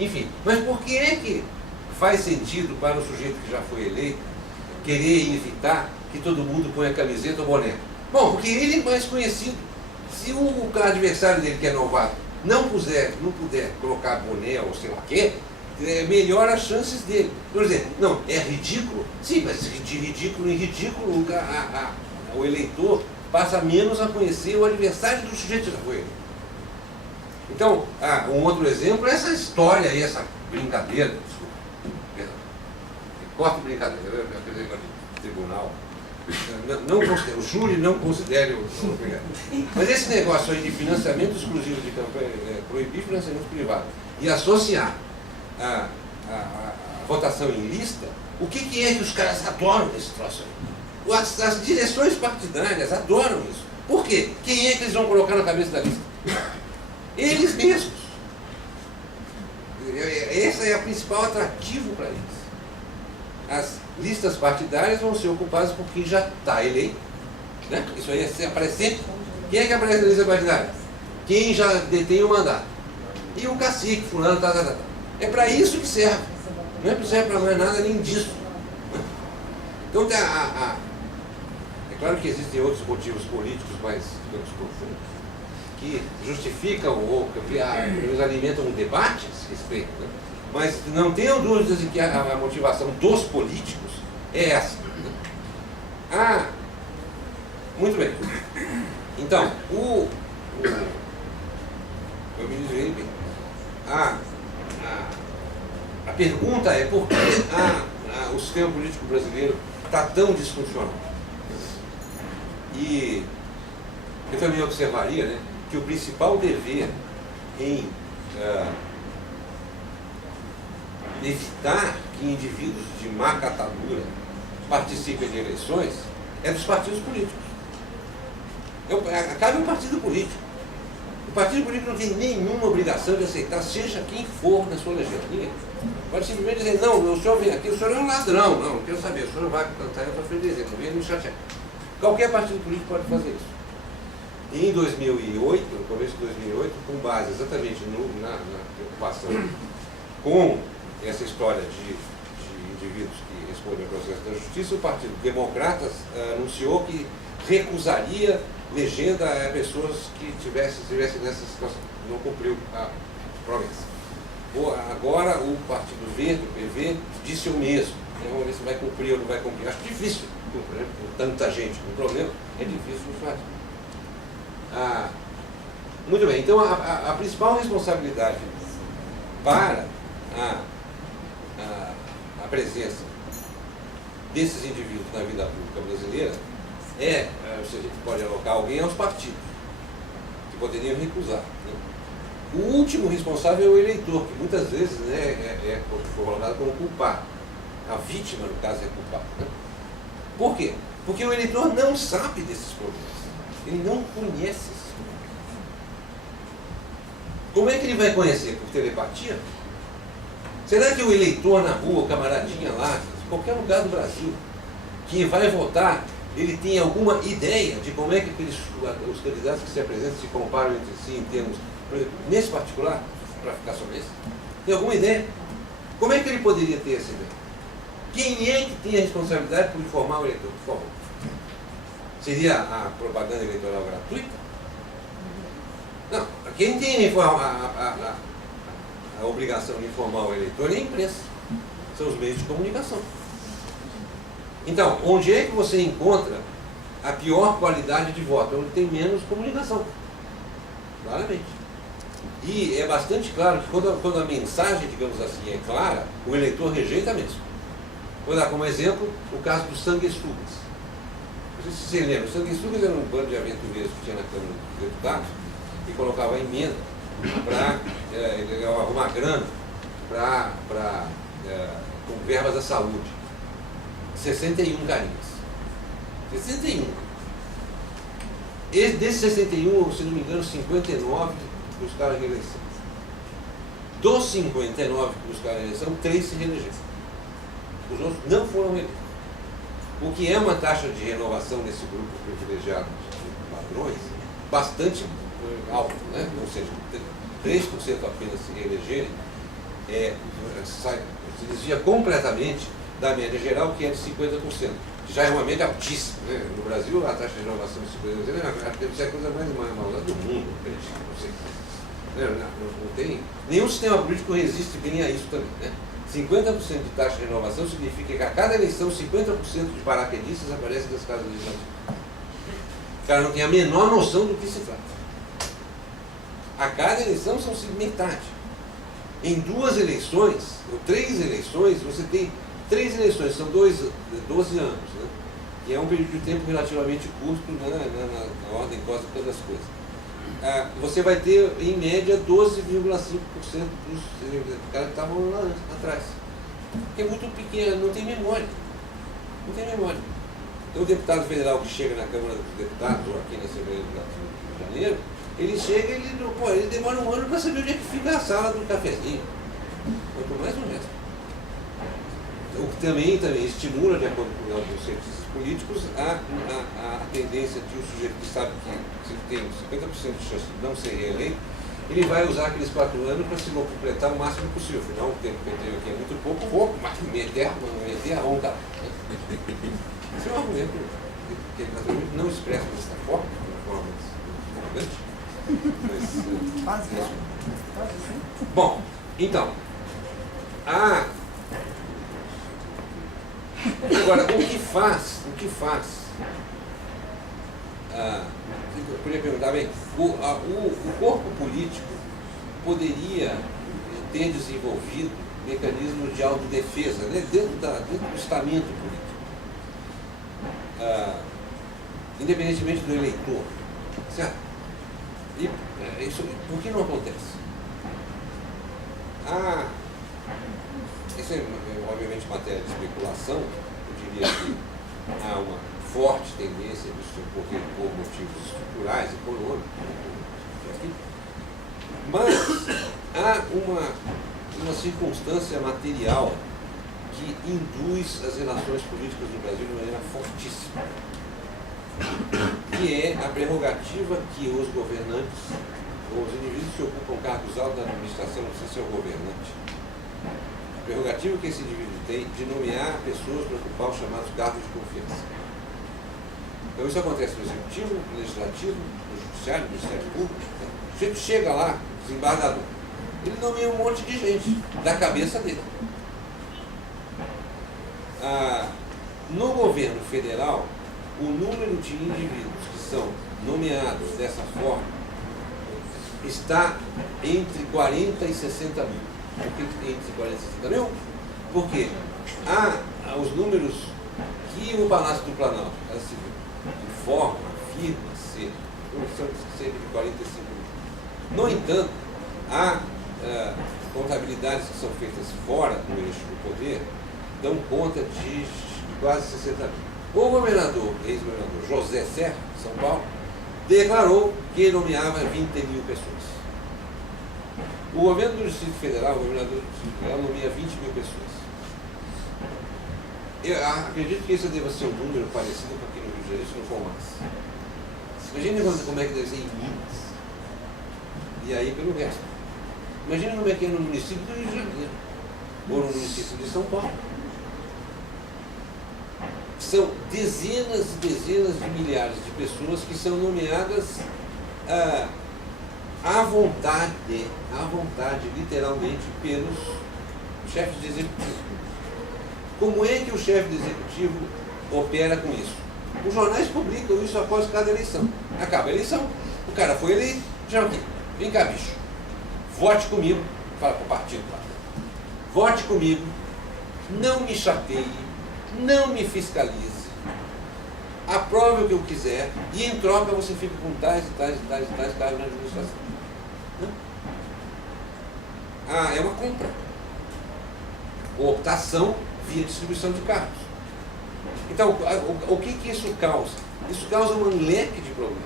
Enfim, mas por que é que faz sentido para um sujeito que já foi eleito querer evitar que todo mundo ponha camiseta ou boné? Bom, porque ele é mais conhecido. Se o adversário dele, que é novato, não puder colocar boné ou sei lá o quê, melhora as chances dele. Por exemplo, não, é ridículo? Sim, mas de ridículo em ridículo, o eleitor passa menos a conhecer o adversário do sujeito que já foi eleito. Então, um outro exemplo é essa história aí, essa brincadeira, desculpa, corta brincadeira, eu tribunal. O júri não considere o mas esse negócio aí de financiamento exclusivo de campanha, proibir financiamento privado e associar a votação em lista, o que é que os caras adoram esse troço aí? As direções partidárias adoram isso. Por quê? Quem é que eles vão colocar na cabeça da lista? Eles mesmos. Esse é o principal atrativo para eles. As listas partidárias vão ser ocupadas por quem já está eleito. Né? Isso aí aparece sempre. Quem é que aparece na lista partidária? Quem já detém o mandato. E o cacique, fulano, tá. É para isso que serve. Não é serve para mais nada além disso. Então, é claro que existem outros motivos políticos mais profundos que justificam ou que eles alimentam um debate a esse respeito. Né? Mas não tenham dúvidas de que a motivação dos políticos é essa. Né? Muito bem. Então, eu me desviei bem. A pergunta é por que o sistema político brasileiro está tão disfuncional? E eu também observaria, né, que o principal dever em evitar que indivíduos de má catadura participem de eleições é dos partidos políticos. Cabe um partido político. O partido político não tem nenhuma obrigação de aceitar, seja quem for na sua legenda. Ninguém. Pode simplesmente dizer, não, o senhor vem aqui, o senhor é um ladrão. Não quero saber, o senhor não vai cantar na sua freguesia, não venha me chatear. Qualquer partido político pode fazer isso. E em 2008, no começo de 2008, com base exatamente na preocupação com essa história de indivíduos que respondem ao processo da justiça, o Partido Democratas anunciou que recusaria legenda a pessoas que estivessem nessa situação. Não cumpriu a promessa. Agora o Partido Verde, o PV, disse o mesmo. Vamos ver se vai cumprir ou não vai cumprir. Acho difícil, né? Com tanta gente com problema, é difícil de fazer. Muito bem, então a principal responsabilidade para a presença desses indivíduos na vida pública brasileira se a gente pode alocar alguém aos partidos, que poderiam recusar. Né? O último responsável é o eleitor, que muitas vezes, né, é colocado como culpado. A vítima, no caso, é culpada. Né? Por quê? Porque o eleitor não sabe desses problemas. Ele não conhece esses problemas. Como é que ele vai conhecer? Por telepatia? Será que o eleitor na rua, o camaradinha lá, em qualquer lugar do Brasil, que vai votar, ele tem alguma ideia de como é que os candidatos que se apresentam se comparam entre si em termos, por exemplo, nesse particular, para ficar sobre isso? Tem alguma ideia? Como é que ele poderia ter essa ideia? Quem é que tem a responsabilidade por informar o eleitor? Por favor. Seria a propaganda eleitoral gratuita? Não. Quem tem a obrigação de informar o eleitor é a imprensa. São os meios de comunicação. Então, onde é que você encontra a pior qualidade de voto? Onde tem menos comunicação. Claramente. E é bastante claro que quando a mensagem, digamos assim, é clara, o eleitor rejeita mesmo. Vou dar como exemplo o caso dos sanguessugas. Não sei se você lembra, os sanguessugas eram um bando de aventureiros que tinha na Câmara dos Deputados e colocava emenda para arrumar grana com verbas da saúde. 61 carinhas. 61. Desses 61, se não me engano, 59 buscaram a reeleição. Dos 59 que buscaram a reeleição, 3 se reelegeram. Os outros não foram reeleitos. O que é uma taxa de renovação nesse grupo privilegiado de ladrões bastante alto, né? Ou seja, 3% apenas se reelegerem se desvia completamente da média geral, que é de 50%. Já é uma média altíssima. Né? No Brasil, a taxa de renovação de 50% deve ser a coisa mais malvada do mundo. Não sei. Não tem. Nenhum sistema político resiste bem a isso também. Né? 50% de taxa de renovação significa que a cada eleição 50% de paraquedistas aparecem nas casas legislativas. O cara não tem a menor noção do que se trata. A cada eleição são metade. Em 2 eleições, ou 3 eleições, você tem 3 eleições, são 12 anos, né? Que é um período de tempo relativamente curto, né? na ordem cósmica das coisas. Você vai ter, em média, 12,5% dos caras que estavam lá atrás. Que é muito pequeno, não tem memória. Não tem memória. Então, o deputado federal que chega na Câmara dos Deputados, ou aqui na Assembleia do Rio de Janeiro, ele chega e ele demora um ano para saber onde é que fica a sala do cafezinho. Quanto mais ou menos. O que também estimula, de acordo com alguns cientistas políticos, a tendência de um sujeito que sabe que se tem 50% de chance de não ser reeleito, ele vai usar aqueles 4 anos para se completar o máximo possível. Afinal, o tempo que eu tenho aqui é muito pouco, mas meter a onda. Esse é um argumento que naturalmente não expressa dessa forma, de uma forma importante. Bom, então, agora, o que faz, eu poderia perguntar bem, o corpo político poderia ter desenvolvido mecanismos de autodefesa, né, dentro do estamento político, independentemente do eleitor, certo? Isso, por que não acontece? Isso é obviamente matéria de especulação. Eu diria que há uma forte tendência disso ocorrer por motivos estruturais, econômicos, mas há uma circunstância material que induz as relações políticas do Brasil de maneira fortíssima, que é a prerrogativa que os governantes, ou os indivíduos que ocupam cargos altos da administração, não precisa ser o governante, a prerrogativa que esse indivíduo tem de nomear pessoas para ocupar os chamados cargos de confiança. Então isso acontece no Executivo, no Legislativo, no Judiciário, no Ministério Público. O sujeito chega lá, desembargador, ele nomeia um monte de gente da cabeça dele. No governo federal, o número de indivíduos que são nomeados dessa forma está entre 40 e 60 mil. Por que entre 40 e 60 mil? Porque há os números que o Palácio do Planalto informa, afirma ser, são cerca de 45 mil. No entanto, há contabilidades que são feitas fora do eixo do poder, dão conta de quase 60 mil. O governador, ex-governador José Serra, de São Paulo, declarou que nomeava 20 mil pessoas. O governo do Distrito Federal, o governador do Distrito Federal, nomeia 20 mil pessoas. Eu acredito que esse deva ser um número parecido com aqui no Rio de Janeiro, se não for mais. Imagina como é que deve ser em Minas. E aí pelo resto. Imagina como é que é no município do Rio de Janeiro. Ou no município de São Paulo. São dezenas e dezenas de milhares de pessoas que são nomeadas à vontade, literalmente, pelos chefes de executivo. Como é que o chefe de executivo opera com isso? Os jornais publicam isso após cada eleição. Acaba a eleição, o cara foi eleito, já aqui, vem cá, bicho, vote comigo, fala para o partido lá, vote comigo, não me chateie, não me fiscalize, aprove o que eu quiser e em troca você fica com tais e tais e tais e tais cargos na administração. É uma compra. Optação via distribuição de cargos. Então, o que isso causa? Isso causa um leque de problemas.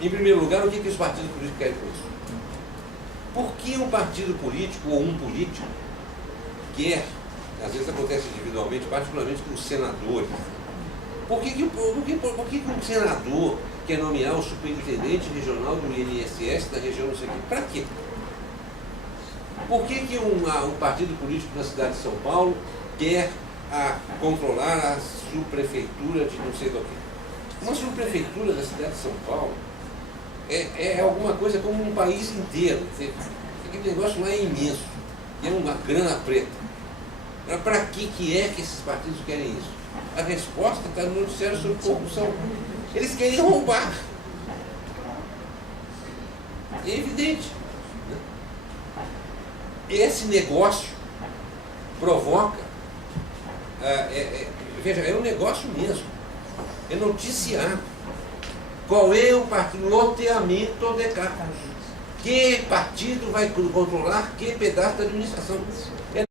Em primeiro lugar, o que os partidos políticos querem com isso? Por que um partido político ou um político quer, às vezes acontece individualmente, particularmente com os senadores, por que um senador quer nomear o superintendente regional do INSS da região não sei o quê? Para quê? Por que um partido político na cidade de São Paulo quer controlar a subprefeitura de não sei do que? Uma subprefeitura da cidade de São Paulo é alguma coisa como um país inteiro. Aquele negócio lá é imenso. E é uma grana preta. Para que é que esses partidos querem isso? A resposta está no noticiário sobre corrupção. Eles querem roubar. É evidente. Né? Esse negócio provoca. Veja, é um negócio mesmo. É noticiado. Qual é o partido? Loteamento de carros. Que partido vai controlar que pedaço da administração?